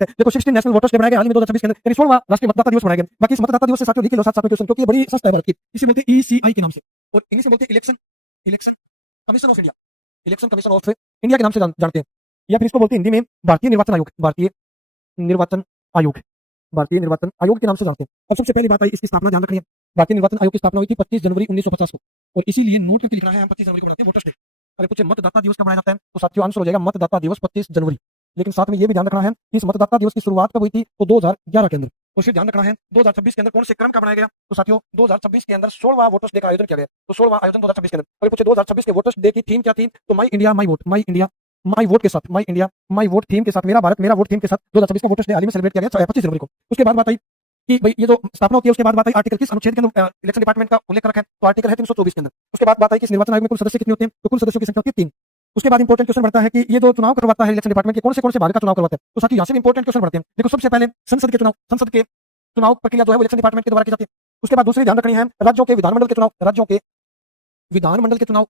है। देखो 16 national voters day बनाया गया हाल ही में 2026 के अंदर, यानी 16वां राष्ट्रीय मतदाता दिवस बनाया गया। बाकी इस मतदाता दिवस से साथियों लिख लो साथ साथ में क्वेश्चन, क्योंकि ये बड़ी संस्था है भारत की, इसे बोलते हैं ईसीआई के नाम से, और इंग्लिश में बोलते हैं election election commission of India, election commission of India के नाम से जानते हैं, या फिर इसको बोलते हैं हिंदी में भारतीय निर्वाचन आयोग, भारतीय निर्वाचन आयोग, भारतीय निर्वाचन आयोग के नाम से जानते हैं। अब सबसे पहली बात आई इसकी स्थापना, ध्यान रखनी है, भारतीय निर्वाचन आयोग की स्थापना हुई थी 25 जनवरी 1950 को, और इसीलिए नोट करके लिखना है, हम 25 जनवरी को बनाते हैं वोटर्स डे। अगर पूछे मतदाता दिवस कब मनाया जाता है तो साथियों आंसर हो जाएगा मतदाता दिवस 25 जनवरी। लेकिन साथ में यह भी ध्यान रखना है कि इस मतदाता दिवस की शुरुआत कब हुई थी तो 2011 के अंदर, और फिर ध्यान रखना है 2026 के अंदर कौन से क्रम का बनाया गया तो साथियों 2026 के अंदर 16वां वोटर्स डे का आयोजन किया गया। तो 16वां आयोजन 2026 के अंदर। अगर पूछे 2026 के वोटर्स डे की थीम क्या थी तो my India my vote, my India my vote के साथ, my India my vote theme के साथ, मेरा भारत मेरा वोट थीम के साथ 2026 का वोटर्स डे हाल ही में सेलिब्रेट किया गया 25 जनवरी को। उसके बाद बात आई कि भाई ये जो स्थापना होती है, उसके बाद बात आई आर्टिकल किस अनुच्छेद के अंदर इलेक्शन डिपार्टमेंट का उल्लेख रखा है तो आर्टिकल है 324 के अंदर। उसके बाद बात आई कि निर्वाचन आयोग में कुल सदस्य कितने होते हैं तो कुल सदस्यों की संख्या होती है 3। उसके बाद इंपॉर्टेंट क्वेश्चन बढ़ता है कि ये जो चुनाव करवाता है इलेक्शन डिपार्टमेंट के कौन से भाग का चुनाव करवाता है तो साथियों यहाँ से इंपॉर्टेंट क्वेश्चन बढ़ते हैं। देखो सबसे पहले संसद के चुनाव प्रक्रिया जो है वो इलेक्शन डिपार्टमेंट के द्वारा की जाती है। उसके बाद दूसरी ध्यान रखनी है राज्यों के विधानमंडल के चुनाव, राज्यों के विधानमंडल के चुनाव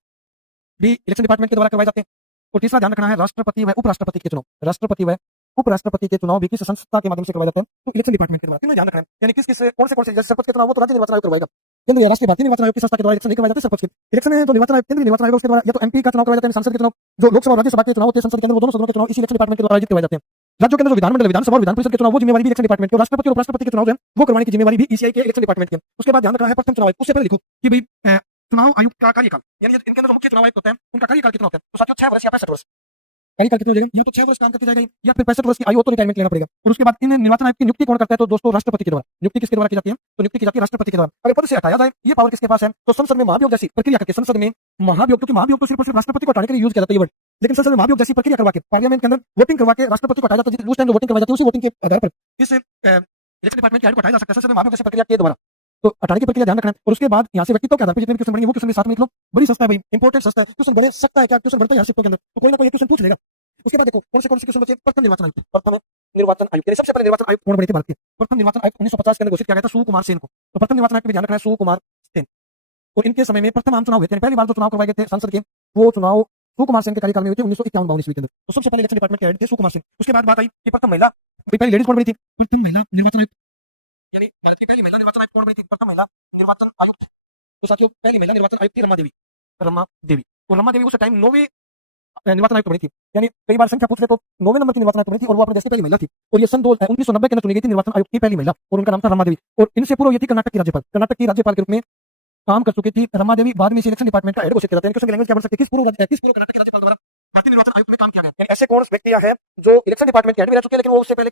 भी इलेक्शन डिपार्टमेंट के द्वारा करवाए जाते हैं। और तीसरा ध्यान रखना है राष्ट्रपति व उपराष्ट्रपति के चुनाव, राष्ट्रपति व उपराष्ट्रपति के चुनाव भी किस संस्था के माध्यम से करवाए जाते हैं तो इलेक्शन डिपार्टमेंट के द्वारा। ध्यान रखना है यानी किस कौन से जैसे सरपंच के चुनाव वो तो राज्य निर्वाचन आयोग करवाएगा, केंद्रीय राष्ट्रीय भारतीय निर्वाचन आयोग की संस्था के द्वारा इलेक्शन नहीं करवाए जाते। सरपंच के इलेक्शन है जो निर्वाचन आयोग केंद्रीय निर्वाचन आयोग उसके द्वारा या तो एमपी का चुनाव करवाए जाते हैं, संसद के चुनाव जो लोकसभा और राज्यसभा के चुनाव होते हैं संसद के अंदर वो दोनों सदनों के चुनाव इसी इलेक्शन डिपार्टमेंट के द्वारा आयोजित करवाए जाते हैं। राज्यों के अंदर जो विधानमंडल विधानसभा और विधान परिषद के चुनाव वो जिम्मेवारी भी इलेक्शन डिपार्टमेंट की, राष्ट्रपति और उपराष्ट्रपति के चुनाव है वो करवाने की जिम्मेवारी भी ईसीआई के इलेक्शन डिपार्टमेंट की। उसके बाद ध्यान रखना है प्रथम चुनाव आयोग, उससे पहले लिखो कि भाई चुनाव आयुक्त का कार्यकाल, यानी इनके अंदर जो मुख्य चुनाव आयुक्त होते हैं उनका कार्यकाल कितना होता है तो साथियों 6 वर्ष या 65 वर्ष। कार्यकाल कितना हो जाएगा या तो 6 वर्ष काम करके जाएगा या फिर 65 वर्ष की आयु हो तो रिटायरमेंट लेना पड़ेगा। और उसके बाद इन निर्वाचन आयोग की नियुक्ति कौन करता है तो दोस्तों राष्ट्रपति के द्वारा। नियुक्ति किसके द्वारा की जाती है तो नियुक्ति की जाती है राष्ट्रपति के द्वारा। अगर पद से हटाया जाए ये पावर किसके पास है तो संसद में महाभियोग जैसी प्रक्रिया करके, संसद में महाभियोग, क्योंकि महाभियोग तो सिर्फ और सिर्फ राष्ट्रपति को हटाने के लिए यूज किया जाता है ये वर्ड, लेकिन संसद में महाभियोग जैसी प्रक्रिया करवा के पार्लियामेंट के अंदर वोटिंग करवा के राष्ट्रपति को हटाया जाता है। उस टाइम जो वोटिंग करवाई जाती है उसी वोटिंग के आधार पर इस इलेक्शन डिपार्टमेंट के आयु को हटाया जा सकता है संसद में महाभियोग जैसी प्रक्रिया के द्वारा। तो हटाने की प्रक्रिया ध्यान रखना है। और उसके बाद यहाँ से व्यक्तित्व के आधार पर जितने भी क्वेश्चन बनेंगे वो क्वेश्चन साथ में लिख लो। बड़ी सस्ता है भाई, इंपॉर्टेंट सस्ता है, क्वेश्चन बड़े सकता है क्या क्वेश्चन बढ़ता है यहाँ के अंदर तो कोई ना कोई क्वेश्चन पूछ लेगा। उसके बाद देखो कौन से क्वेश्चन बचे, प्रथम निर्वाचन आयुक्त, प्रथम निर्वाचन आयुक्त सबसे पहले निर्वाचन आयुक्त कौन बने थे भारत के, प्रथम निर्वाचन आयुक्त 1950 के अंदर घोषित किया गया था सुकुमार सेन को। तो प्रथम निर्वाचन आयुक्त भी ध्यान रखना है सुकुमार सेन। और इनके समय में प्रथम आम चुनाव हुए थे, पहली बार जो चुनाव करवाए गए थे संसद के वो चुनाव सुकुमार सेन के कार्यकाल में हुए थे 1951-52 ईस्वी के अंदर। तो सबसे पहले इलेक्शन डिपार्टमेंट के हेड थे सुकुमार सेन। उसके बाद बात आई कि प्रथम महिला, पहली लेडीज कौन बनी थी, प्रथम महिला निर्वाचन आयुक्त, यानी भारत की पहली महिला निर्वाचन आयुक्त कौन बनी थी, प्रथम महिला निर्वाचन आयुक्त। तो साथियों पहली महिला निर्वाचन आयुक्त थी रमा देवी, रमा देवी। और रमा देवी उस टाइम 9वीं निर्वाचन आयुक्त बनी थी, यानी कई बार संख्या पूछ ले तो 9वें नंबर की निर्वाचन आयुक्त बनी थी और वो अपने देश की पहली महिला थी। और ये सन 1990 के अंदर चुनी गई थी निर्वाचन आयुक्त की पहली महिला और उनका नाम था रमा देवी। और इनसे पूर्व ये थी कर्नाटक की राज्यपाल, कर्नाटक की राज्यपाल के रूप में काम कर चुकी थी रमा देवी। बाद में इस इलेक्शन डिपार्टमेंट का हेड घोषित किया जाता है। क्वेश्चन की लैंग्वेज क्या बन सकती है, किस पूर्व कर्नाटक के राज्यपाल द्वारा भारतीय निर्वाचन आयुक्त में काम किया गया। ऐसे कौन व्यक्तियां हैं जो इलेक्शन डिपार्टमेंट के हेड भी रह चुके हैं लेकिन वो उससे पहले